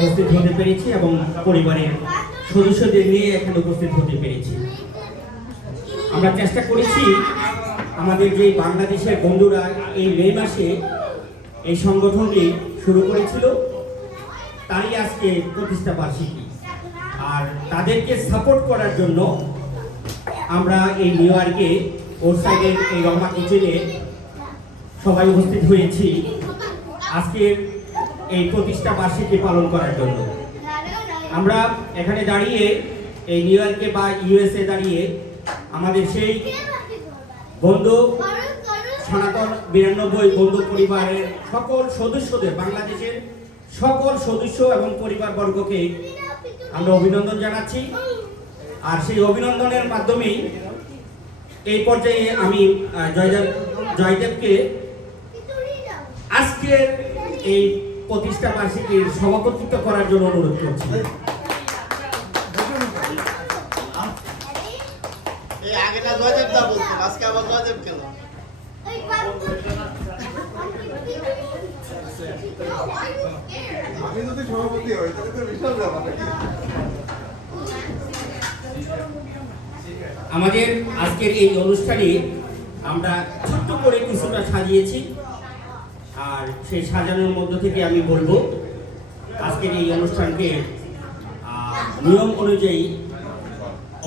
উপস্থিত হতে পেরেছি এবং পরিবারের সদস্যদের নিয়ে এখানে উপস্থিত হতে পেরেছি। আমরা চেষ্টা করেছি আমাদের যে বাংলাদেশের বন্ধুরা এই মে মাসে এই সংগঠনটি শুরু করেছিল, তারই আজকে প্রতিষ্ঠা বার্ষিকী। আর তাদেরকে সাপোর্ট করার জন্য আমরা এই নিউ ইয়র্কে ওর এই রমা কিচেনে সবাই উপস্থিত হয়েছি। আজকের এই প্রতিষ্ঠা বার্ষিকী পালন করার জন্য। আমরা এখানে দাঁড়িয়ে, এই নিউ ইয়র্কে বা ইউএসএ দাঁড়িয়ে আমাদের সেই বন্ধু সনাতন বিরানব্বই বন্ধু পরিবারের সকল সদস্যদের, বাংলাদেশের সকল সদস্য এবং পরিবারবর্গকে আমরা অভিনন্দন জানাচ্ছি। আর সেই অভিনন্দনের মাধ্যমেই এই পর্যায়ে আমি জয়দেব জয়দেবকে আজকের এই প্রতিষ্ঠা বার্ষিকীর সভাপতিত্ব করার জন্য অনুরোধ করছি। আজকে আবার জয়দেব কেন? আমি যদি সভাপতি হই তাহলে তো বিশাল ব্যাপার আমাদের আজকের এই অনুষ্ঠানে আমরা ছোট্ট করে কিছুটা সাজিয়েছি। আর সেই সাজানোর মধ্য থেকে আমি বলব, আজকের এই অনুষ্ঠানকে নিয়ম অনুযায়ী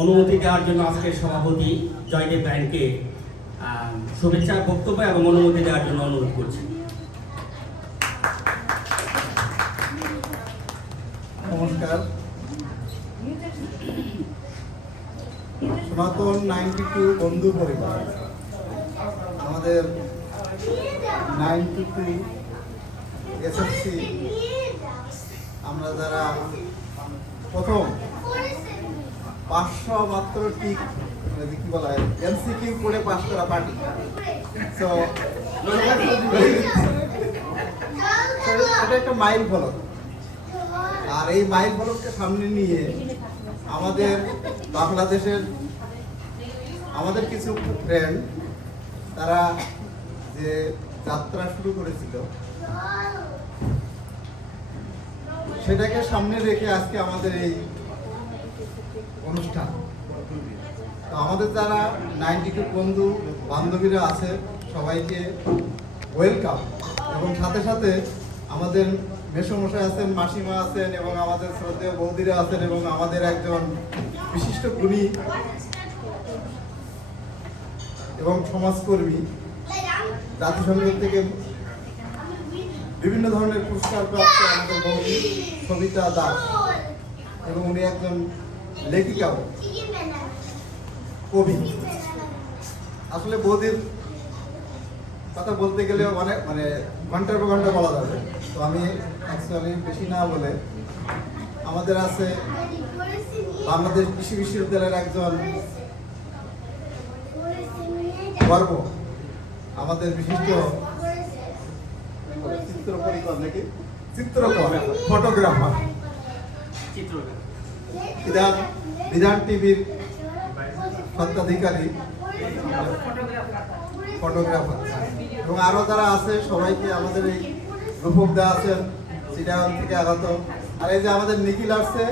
অনুমতি দেওয়ার জন্য আজকের সভাপতি জয়দেব ব্যাংককে শুভেচ্ছা, বক্তব্য এবং অনুমতি দেওয়ার জন্য অনুরোধ করছি। নমস্কার। সনাতন নাইনটি টু বন্ধু পরিবার, আমাদের নাইনটি টু এসএসসি আমরা যারা প্রথম পাঁচশো মাত্র টিক মানে কি বলা হয়, এমসিকিউ করে পাস করা পার্টি। তো এটা একটা মাইল ফলক। আর এই মাইল ফলককে সামনে নিয়ে আমাদের বাংলাদেশের আমাদের কিছু ফ্রেন্ড তারা যে যাত্রা শুরু করেছিল। সেটাকে সামনে রেখে আজকে আমাদের এই অনুষ্ঠান। তো আমাদের যারা নাইনটি টু বন্ধু, বান্ধবীরা আছে, সবাইকে ওয়েলকাম। এবং সাথে সাথে আমাদের মেসমশাই আছেন, মাসিমা আছেন, এবং আমাদের শ্রদ্ধেয় বৌদিরা আছেন, এবং আমাদের একজন বিশিষ্ট গুণী এবং সমাজকর্মী। জাতিসংঘ থেকে বিভিন্ন ধরনের পুরস্কার প্রাপ্ত আমাদের বৌদি সবিতা দাস এবং উনি একজন লেখিকাও কবি। আসলে বৌদির কথা বলতে গেলে অনেক মানে ঘণ্টার পর ঘণ্টা বলা যাবে। তো আমি অ্যাকচুয়ালি বেশি না বলে আমাদের আছে বাংলাদেশ কৃষি বিশ্ববিদ্যালয়ের একজন গর্ব। আমাদের বিশিষ্ট চিত্রপরিকর নাকি? চিত্রকর ফটোগ্রাফার। বিধান বিধান টিভির স্বত্বাধিকারী। ফটোগ্রাফার। এবং আরও যারা আছে সবাইকে আমাদের এই রূপক দা আছেন চিটাগাং থেকে আগত। আর এই যে আমাদের নিখিল আসছে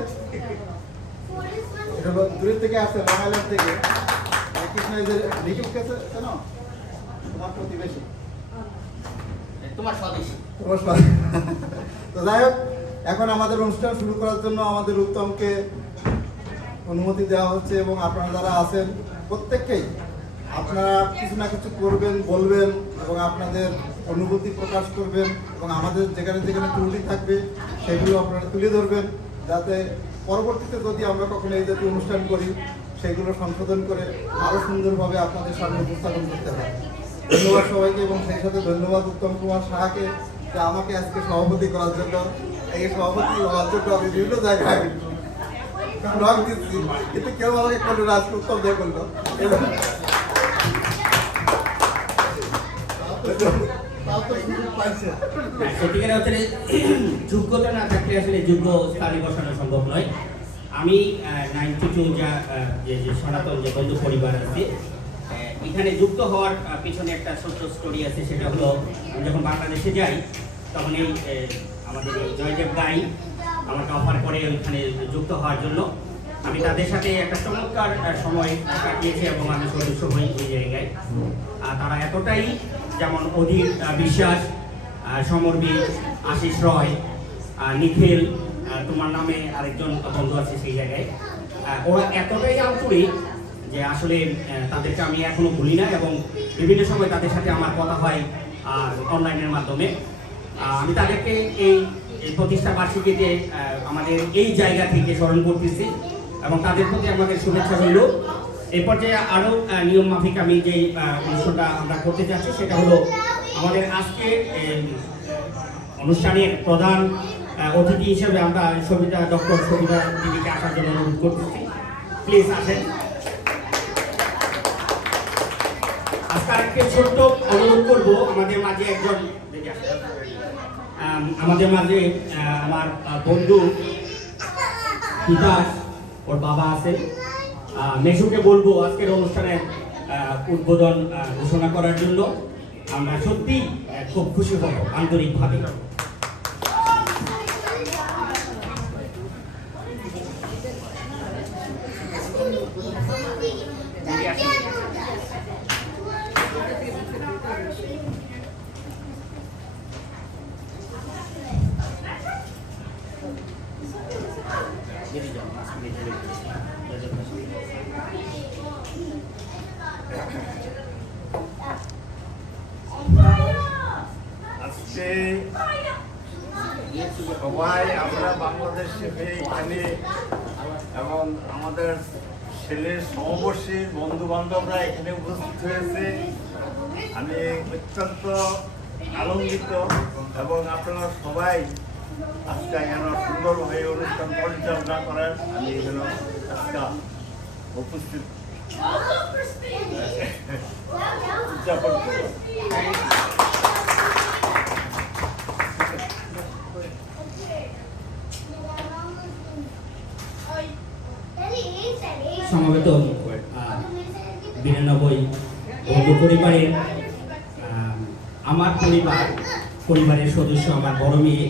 দূরের থেকে আসছে বাঙালির থেকে। কৃষ্ণ এই যে নিখিল কেছে কেন তোমার প্রতিবেশী? তোমার স্বদেশী। তো যাই হোক এখন আমাদের অনুষ্ঠান শুরু করার জন্য আমাদের উত্তমকে অনুমতি দেওয়া হচ্ছে এবং আপনারা যারা আছেন প্রত্যেককেই আপনারা কিছু না কিছু করবেন বলবেন এবং আপনাদের অনুভূতি প্রকাশ করবেন এবং আমাদের যেখানে যেখানে ত্রুটি থাকবে সেগুলো আপনারা তুলে ধরবেন যাতে পরবর্তীতে যদি আমরা কখনো এই জাতীয় অনুষ্ঠান করি সেগুলো সংশোধন করে আরও সুন্দরভাবে আপনাদের সামনে উপস্থাপন করতে হয়। ধন্যবাদ সবাইকে এবং সেই সাথে ধন্যবাদ উত্তম কুমার সাহাকে যে আমাকে আজকে সভাপতি করার জন্য। এই সভাপতি হওয়ার জন্য আমি বিভিন্ন জায়গায় দিচ্ছি। কিন্তু কেউ আমাকে কোনো রাজকে উত্তম দিয়ে করল যোগ্যতা না থাকলে আসলে যোগ্য স্থানে বসানো সম্ভব নয়। আমি নাইনটি টু যা যে সনাতন যে বন্ধু পরিবার আছে এখানে যুক্ত হওয়ার পিছনে একটা ছোট্ট স্টোরি আছে সেটা হলো আমি যখন বাংলাদেশে যাই তখন এই আমাদের জয়দেব গাই আমাকে অফার করে ওইখানে যুক্ত হওয়ার জন্য। আমি তাদের সাথে একটা চমৎকার সময় কাটিয়েছি এবং আমি সদস্য হই ওই জায়গায়। আর তারা এতটাই যেমন অধীর বিশ্বাস আহ, সমরবীর আশিস রয় নিখিল তোমার নামে আরেকজন বন্ধু আছে সেই জায়গায়। ওরা এতটাই আন্তরিক যে আসলে তাদেরকে আমি এখনও ভুলি না এবং বিভিন্ন সময় তাদের সাথে আমার কথা হয়, আর অনলাইনের মাধ্যমে। আমি তাদেরকে এই প্রতিষ্ঠা বার্ষিকীতে আমাদের এই জায়গা থেকে স্মরণ করতেছি এবং তাদের প্রতি আমাদের শুভেচ্ছা রইল। এই পর্যায়ে আরও নিয়ম মাফিক আমি যে অনুষ্ঠানটা আমরা করতে যাচ্ছি, সেটা হলো আমাদের আজকে অনুষ্ঠানের প্রধান অতিথি হিসেবে আমরা সবিতা, ডক্টর সবিতা দিদিকে আসার জন্য অনুরোধ করতেছি। প্লিজ আসেন। আজকে ছোট্ট অনুরোধ করব, আমাদের মাঝে একজন আমাদের মাঝে আমার বন্ধু বিকাশ ওর বাবা আছে। মেশুকে বলব আজকের অনুষ্ঠানে উদ্বোধন ঘোষণা করার জন্য। আমরা সত্যি খুব খুশি হব, আন্তরিকভাবে। আজকে সবাই আমরা বাংলাদেশে এখানে এবং আমাদের ছেলের সমবর্ষী বন্ধু বান্ধবরা এখানে উপস্থিত হয়েছে। আমি অত্যন্ত আনন্দিত এবং আপনারা সবাই আজকে যেন সুন্দরভাবে অনুষ্ঠান পরিচালনা করার আমি যেন আজকে উপস্থিত উদযাপন করি। সমবেত বিরানব্বই বন্ধু পরিবারের আমার পরিবার, পরিবারের সদস্য আমার বড় মেয়ে।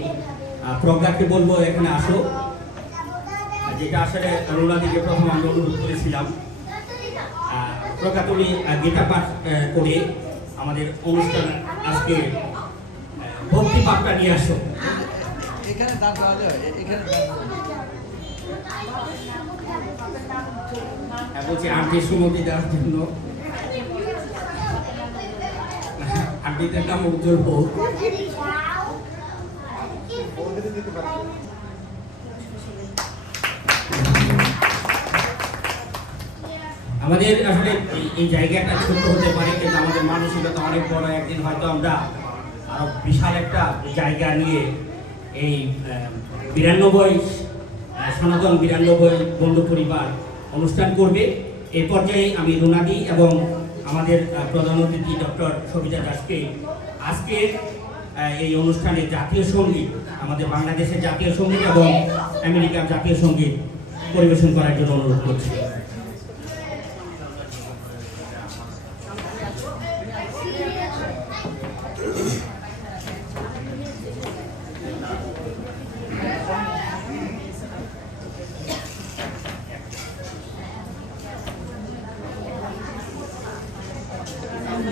প্রজ্ঞাকে বলব, এখানে আসো। যেটা আসলে রোনাদিকে প্রথম আমি অনুরোধ করেছিলাম। প্রজ্ঞা তুমি গীতা পাঠ করে আমাদের অনুষ্ঠান আজকে ভক্তি পাঠটা নিয়ে আসো। এখানে এখানে বলছি, আন্টি সুমতি দেওয়ার জন্য। আন্টিদের নাম উজ্জ্বল পারছি আমাদের আসলে এই জায়গাটা ছোট হতে পারে, কিন্তু আমাদের মানসিকতা অনেক বড়। একদিন হয়তো আমরা আরও বিশাল একটা জায়গা নিয়ে এই বিরানব্বই সনাতন বিরানব্বই বন্ধু পরিবার অনুষ্ঠান করবে এ পর্যায়ে আমি রুনাদি এবং আমাদের প্রধান অতিথি ডক্টর সবিতা দাসকে আজকে এই অনুষ্ঠানে জাতীয় সংগীত, আমাদের বাংলাদেশের জাতীয় সংগীত এবং আমেরিকার জাতীয় সংগীত পরিবেশন করার জন্য অনুরোধ করছি